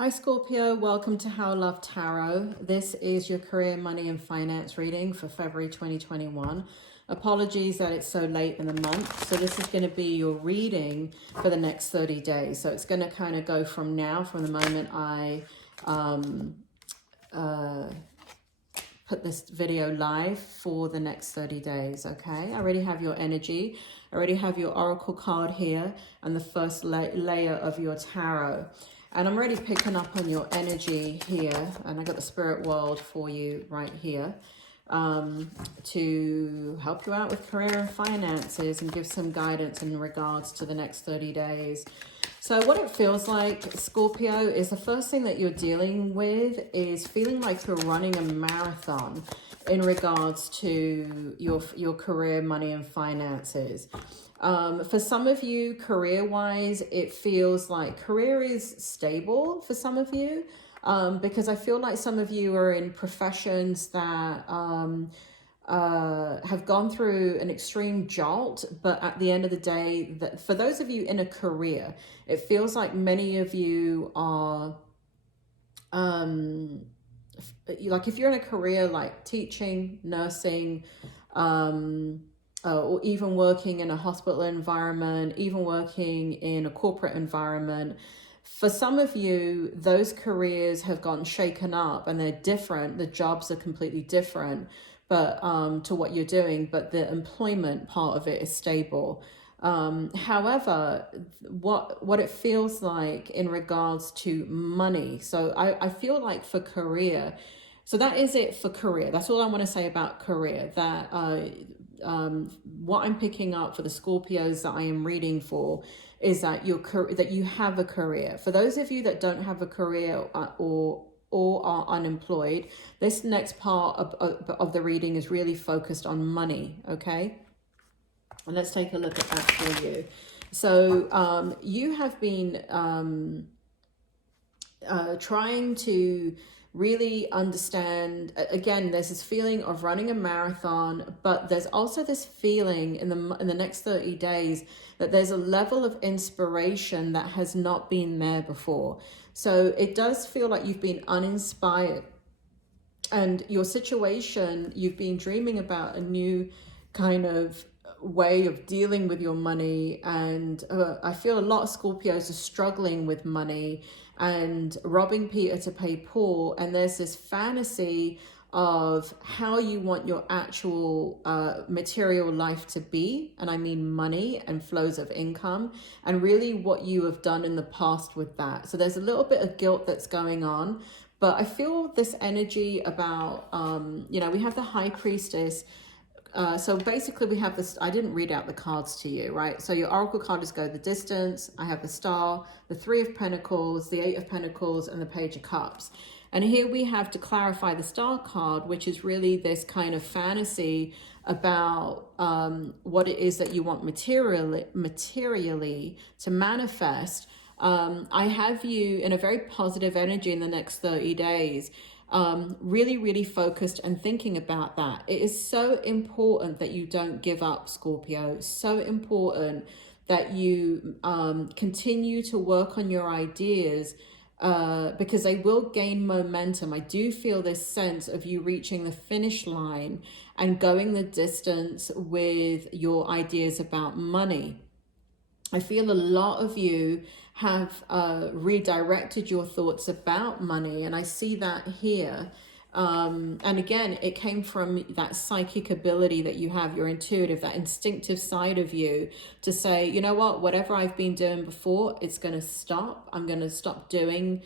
Hi Scorpio, welcome to How Love Tarot. This is your career, money and finance reading for February 2021. Apologies that it's so late in the month. So this is going to be your reading for the next 30 days. So it's going to kind of go from now, from the moment I put this video live for the next 30 days, okay? I already have your energy. I already have your oracle card here and the first layer of your tarot. And I'm already picking up on your energy here. And I got the spirit world for you right here to help you out with career and finances and give some guidance in regards to the next 30 days. So what it feels like, Scorpio, is the first thing that you're dealing with is feeling like you're running a marathon in regards to your career, money and finances. For some of you, career-wise, it feels like career is stable for some of you, because I feel like some of you are in professions that have gone through an extreme jolt, but at the end of the day, for those of you in a career, it feels like many of you are, like if you're in a career like teaching, nursing, or even working in a hospital environment, even working in a corporate environment, for some of you, those careers have gotten shaken up and they're different. The jobs are completely different, but to what you're doing, but the employment part of it is stable. However, what it feels like in regards to money. So I feel like for career, so that is it for career. That's all I want to say about career. That what I'm picking up for the Scorpios that I am reading for is that that you have a career. For those of you that don't have a career or are unemployed, this next part of the reading is really focused on money, okay? And let's take a look at that for you. So you have been trying to really understand, again, there's this feeling of running a marathon, but there's also this feeling in the next 30 days that there's a level of inspiration that has not been there before. So it does feel like you've been uninspired, and your situation, you've been dreaming about a new kind of way of dealing with your money, and I feel a lot of Scorpios are struggling with money and robbing Peter to pay Paul, and there's this fantasy of how you want your actual material life to be, and I mean money and flows of income, and really what you have done in the past with that. So there's a little bit of guilt that's going on, but I feel this energy about, you know, we have the High Priestess. So basically we have this, I didn't read out the cards to you, right? So your oracle card is Go the Distance. I have the Star, the Three of Pentacles, the Eight of Pentacles, and the Page of Cups. And here we have, to clarify, the Star card, which is really this kind of fantasy about what it is that you want materially to manifest. I have you in a very positive energy in the next 30 days. Really focused and thinking about that. It is so important that you don't give up, Scorpio. It's so important that you continue to work on your ideas, because they will gain momentum. I do feel this sense of you reaching the finish line and going the distance with your ideas about money. I feel a lot of you have redirected your thoughts about money, and I see that here. And again, it came from that psychic ability that you have, your intuitive, that instinctive side of you to say, you know what, whatever I've been doing before, it's going to stop. I'm going to stop doing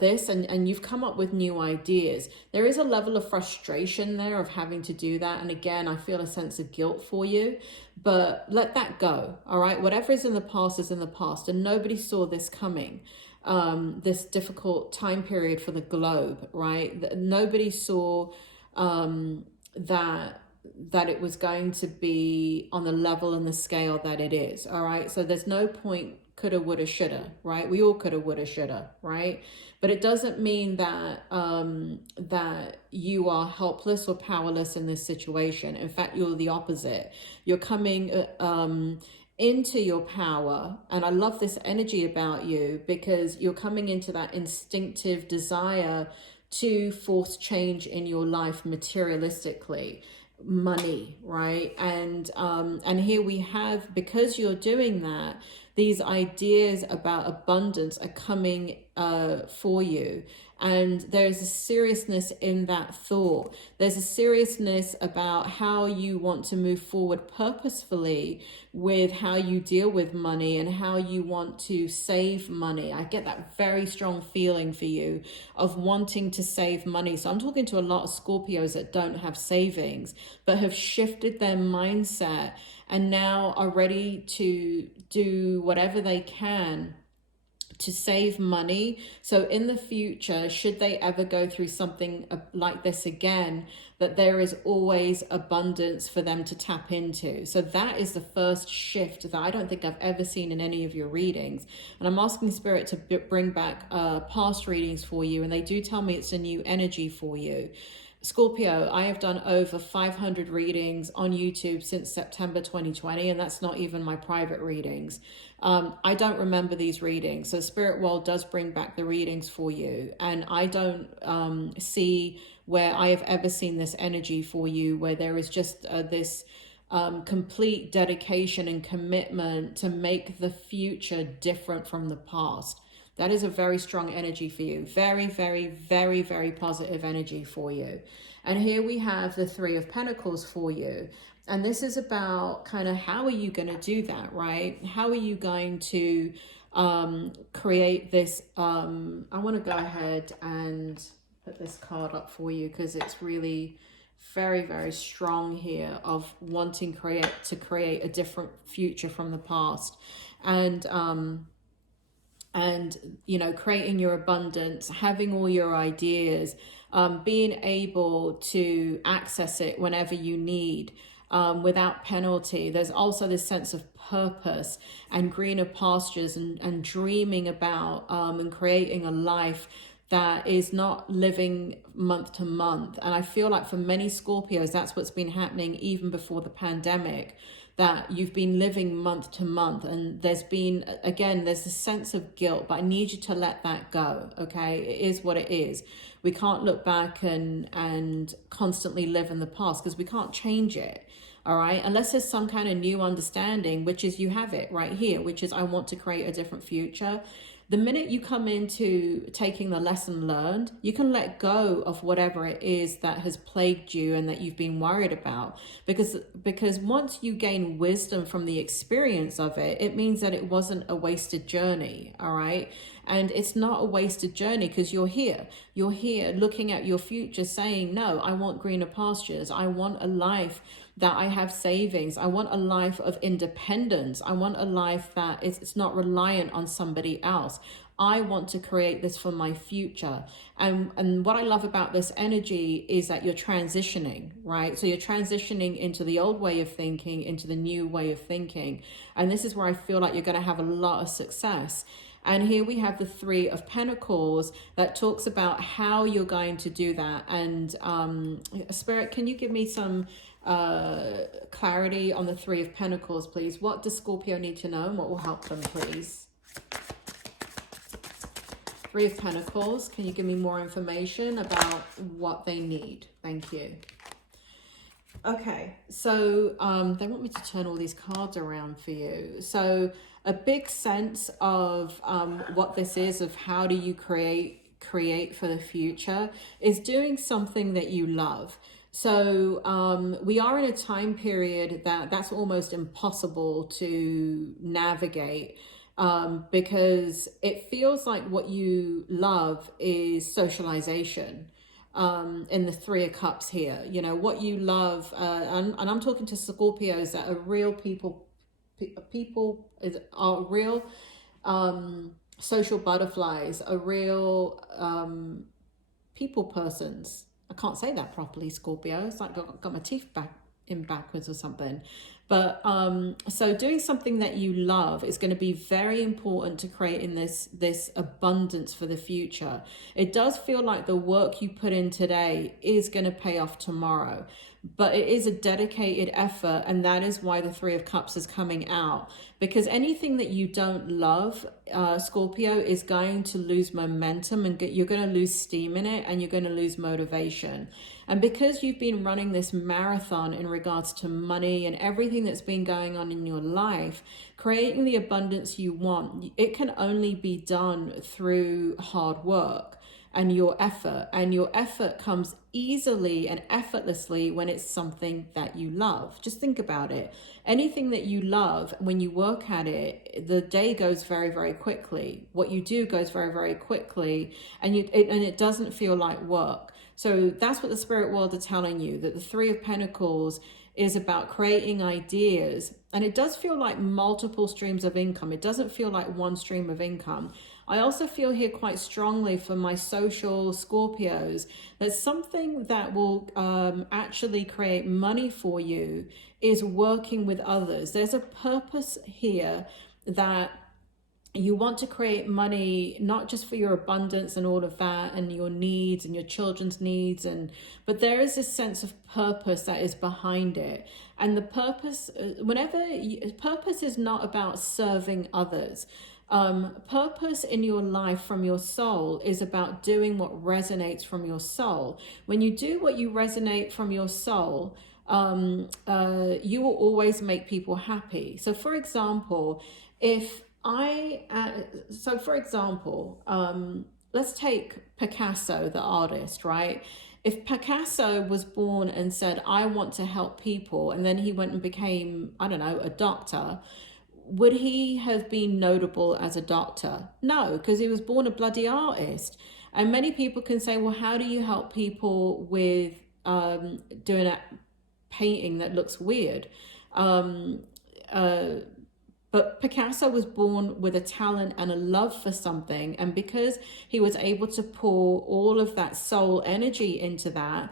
this, and you've come up with new ideas. There is a level of frustration there of having to do that, and again, I feel a sense of guilt for you, but let that go. All right, whatever is in the past is in the past, and nobody saw this coming, this difficult time period for the globe, right? Nobody saw that it was going to be on the level and the scale that it is. All right, so there's no point coulda, woulda, shoulda, right? We all coulda, woulda, shoulda, right? But it doesn't mean that that you are helpless or powerless in this situation. In fact, you're the opposite. You're coming into your power. And I love this energy about you, because you're coming into that instinctive desire to force change in your life materialistically, money, right? And here we have, because you're doing that, these ideas about abundance are coming for you. And there's a seriousness in that thought. There's a seriousness about how you want to move forward purposefully with how you deal with money and how you want to save money. I get that very strong feeling for you of wanting to save money. So I'm talking to a lot of Scorpios that don't have savings, but have shifted their mindset and now are ready to do whatever they can to save money. So in the future, should they ever go through something like this again, that there is always abundance for them to tap into. So that is the first shift that I don't think I've ever seen in any of your readings. And I'm asking Spirit to bring back past readings for you. And they do tell me it's a new energy for you. Scorpio, I have done over 500 readings on YouTube since September 2020, and that's not even my private readings. I don't remember these readings, so Spirit World does bring back the readings for you, and I don't see where I have ever seen this energy for you, where there is just this complete dedication and commitment to make the future different from the past. That is a very strong energy for you. Very, very, very, very positive energy for you. And here we have the Three of Pentacles for you. And this is about kind of how are you going to do that, right? How are you going to create this? I want to go ahead and put this card up for you because it's really very, very strong here of wanting to create a different future from the past. And you know, creating your abundance, having all your ideas, being able to access it whenever you need, without penalty. There's also this sense of purpose and greener pastures and dreaming about and creating a life that is not living month to month. And I feel like for many Scorpios, that's what's been happening even before the pandemic, that you've been living month to month. And there's been, again, there's a sense of guilt, but I need you to let that go, okay? It is what it is. We can't look back and constantly live in the past because we can't change it, all right? Unless there's some kind of new understanding, which is you have it right here, which is I want to create a different future. The minute you come into taking the lesson learned, you can let go of whatever it is that has plagued you and that you've been worried about. Because once you gain wisdom from the experience of it, it means that it wasn't a wasted journey, all right? And it's not a wasted journey because you're here. You're here looking at your future saying, no, I want greener pastures. I want a life that I have savings. I want a life of independence. I want a life that it's not reliant on somebody else. I want to create this for my future. And what I love about this energy is that you're transitioning, right? So you're transitioning into the old way of thinking, into the new way of thinking. And this is where I feel like you're going to have a lot of success. And here we have the Three of Pentacles that talks about how you're going to do that. And Spirit, can you give me some clarity on the Three of Pentacles, please? What does Scorpio need to know and what will help them, please? Three of Pentacles, can you give me more information about what they need? Thank you. Okay, so they want me to turn all these cards around for you. So a big sense of what this is, of how do you create for the future, is doing something that you love. So we are in a time period that's almost impossible to navigate because it feels like what you love is socialization. In the Three of Cups here, you know, what you love, and I'm talking to Scorpios that are real people are real social butterflies, are real people persons. I can't say that properly, Scorpio. It's like got my teeth back in backwards or something. But so doing something that you love is going to be very important to creating this abundance for the future. It does feel like the work you put in today is going to pay off tomorrow, but it is a dedicated effort, and that is why the Three of Cups is coming out. Because anything that you don't love, Scorpio, is going to lose momentum, and you're going to lose steam in it, and you're going to lose motivation. And because you've been running this marathon in regards to money and everything that's been going on in your life, creating the abundance you want, it can only be done through hard work and your effort comes easily and effortlessly when it's something that you love. Just think about it. Anything that you love, when you work at it, the day goes very, very quickly. What you do goes very, very quickly, and it doesn't feel like work. So that's what the spirit world are telling you, that the Three of Pentacles is about creating ideas. And it does feel like multiple streams of income. It doesn't feel like one stream of income. I also feel here quite strongly for my social Scorpios that something that will actually create money for you is working with others. There's a purpose here that you want to create money, not just for your abundance and all of that and your needs and your children's needs, but there is this sense of purpose that is behind it. And the purpose, purpose is not about serving others. Purpose in your life from your soul is about doing what resonates from your soul. When you do what you resonate from your soul, you will always make people happy. So for example, let's take Picasso, the artist, right? If Picasso was born and said, I want to help people, and then he went and became, I don't know, a doctor, would he have been notable as a doctor? No, because he was born a bloody artist. And many people can say, well, how do you help people with doing a painting that looks weird? But Picasso was born with a talent and a love for something. And because he was able to pour all of that soul energy into that,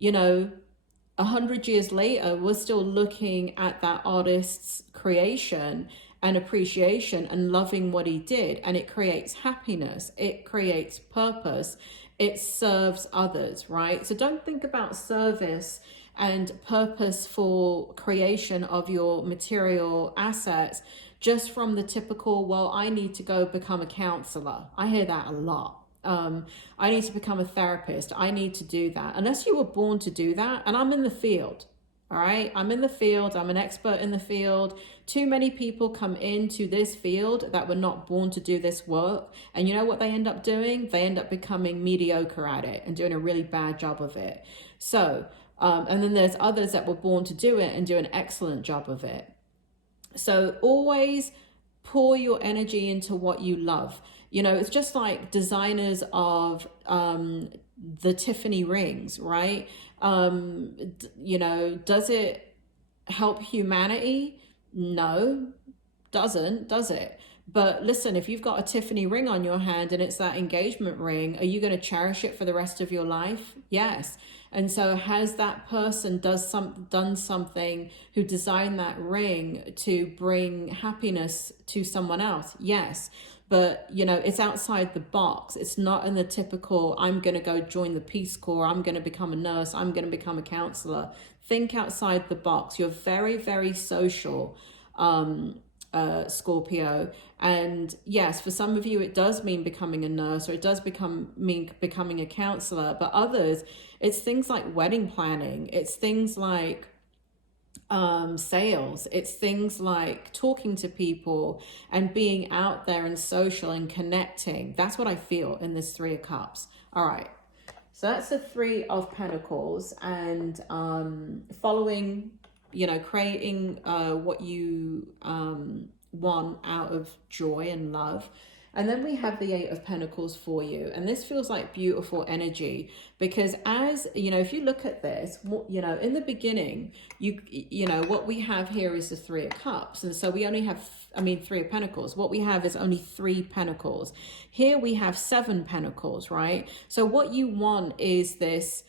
100 years later, we're still looking at that artist's creation and appreciation and loving what he did. And it creates happiness. It creates purpose. It serves others, right? So don't think about service and purpose for creation of your material assets just from the typical, well, I need to go become a counselor. I hear that a lot. I need to become a therapist. I need to do that. Unless you were born to do that, and I'm in the field, all right? I'm in the field. I'm an expert in the field. Too many people come into this field that were not born to do this work. And you know what they end up doing? They end up becoming mediocre at it and doing a really bad job of it. So, and then there's others that were born to do it and do an excellent job of it. So always pour your energy into what you love. It's just like designers of the Tiffany rings, right? Does it help humanity? No, doesn't, does it? But listen, if you've got a Tiffany ring on your hand and it's that engagement ring, are you going to cherish it for the rest of your life? Yes. And so has that person done something who designed that ring to bring happiness to someone else? Yes. But, it's outside the box. It's not in the typical, I'm going to go join the Peace Corps. I'm going to become a nurse. I'm going to become a counselor. Think outside the box. You're very, very social, Scorpio. And yes, for some of you, it does mean becoming a nurse, or it does mean becoming a counselor. But others, it's things like wedding planning. It's things like sales. It's things like talking to people and being out there and social and connecting. That's what I feel in this Three of Cups. All right. So that's the Three of Pentacles, and following, creating what you want out of joy and love. And then we have the Eight of Pentacles for you. And this feels like beautiful energy because if you look at this, in the beginning, what we have here is the Three of Cups. And so we only have, Three of Pentacles. What we have is only 3 Pentacles. Here we have 7 Pentacles, right? So what you want is this,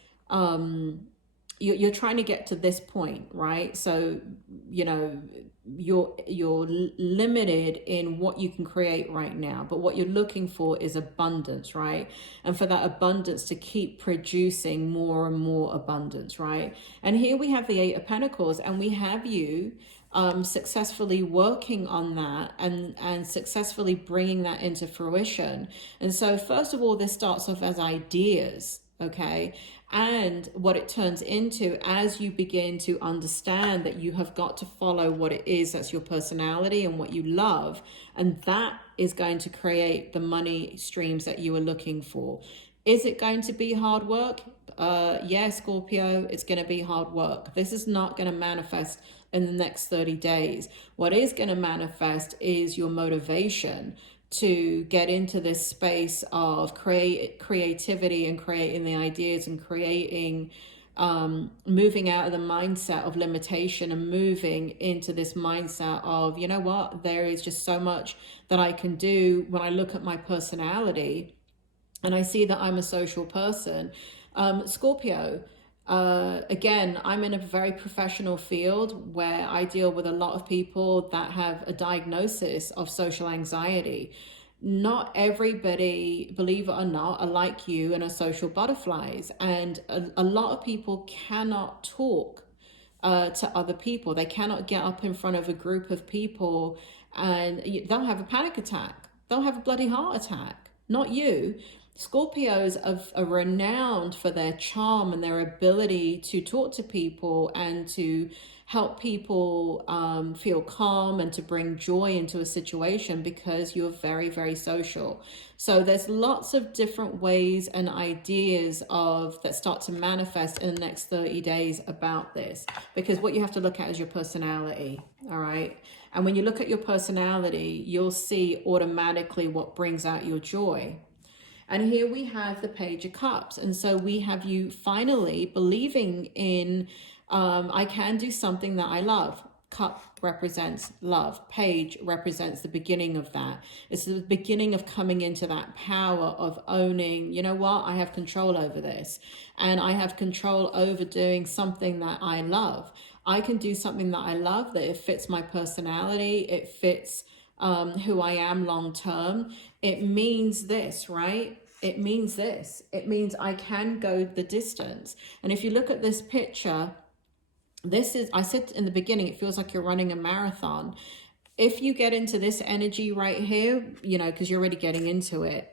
you're trying to get to this point, right? So, you know, you're limited in what you can create right now, but what you're looking for is abundance, right? And for that abundance to keep producing more and more abundance, right? And here we have the Eight of Pentacles, and we have you successfully working on that and successfully bringing that into fruition. And so first of all, this starts off as ideas, okay? And what it turns into as you begin to understand that you have got to follow what it is that's your personality and what you love, and that is going to create the money streams that you are looking for. Is it going to be hard work? Yeah, Scorpio, it's going to be hard work. This is not going to manifest in the next 30 days. What is going to manifest is your motivation to get into this space of creativity and creating the ideas and creating, moving out of the mindset of limitation and moving into this mindset of, you know what, there is just so much that I can do when I look at my personality and I see that I'm a social person. Scorpio, again, I'm in a very professional field where I deal with a lot of people that have a diagnosis of social anxiety. Not everybody, believe it or not, are like you and are social butterflies. And a lot of people cannot talk to other people. They cannot get up in front of a group of people and they'll have a panic attack. They'll have a bloody heart attack. Not you. Scorpios are renowned for their charm and their ability to talk to people and to help people feel calm and to bring joy into a situation because you're very, very social. So there's lots of different ways and ideas that start to manifest in the next 30 days about this, because what you have to look at is your personality, all right? And when you look at your personality, you'll see automatically what brings out your joy. And here we have the Page of Cups. And so we have you finally believing in, I can do something that I love. Cup represents love. Page represents the beginning of that. It's the beginning of coming into that power of owning, you know what, I have control over this. And I have control over doing something that I love. I can do something that I love, that it fits my personality. It fits who I am long term. It means this, right? It means this. It means I can go the distance. And if you look at this picture, this is, I said in the beginning, it feels like you're running a marathon. If you get into this energy right here, you know, because you're already getting into it,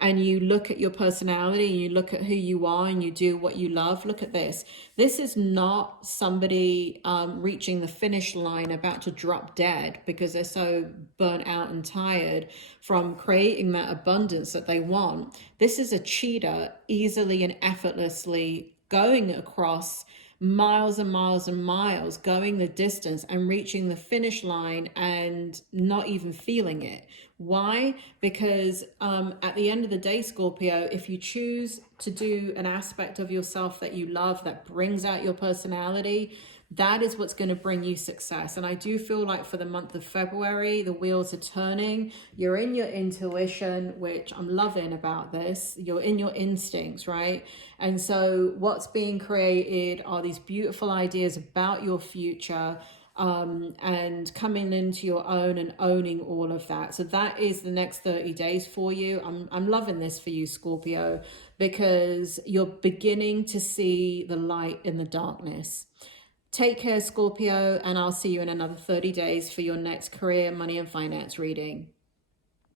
and you look at your personality and you look at who you are and you do what you love, look at this. This is not somebody reaching the finish line about to drop dead because they're so burnt out and tired from creating that abundance that they want. This is a cheetah easily and effortlessly going across miles and miles and miles, going the distance and reaching the finish line and not even feeling it. Why? Because at the end of the day, Scorpio, if you choose to do an aspect of yourself that you love, that brings out your personality, that is what's going to bring you success. And I do feel like for the month of February, the wheels are turning. You're in your intuition, which I'm loving about this. You're in your instincts, right? And so what's being created are these beautiful ideas about your future, and coming into your own and owning all of that. So that is the next 30 days for you. I'm loving this for you, Scorpio, because you're beginning to see the light in the darkness. Take care, Scorpio, and I'll see you in another 30 days for your next career, money, and finance reading.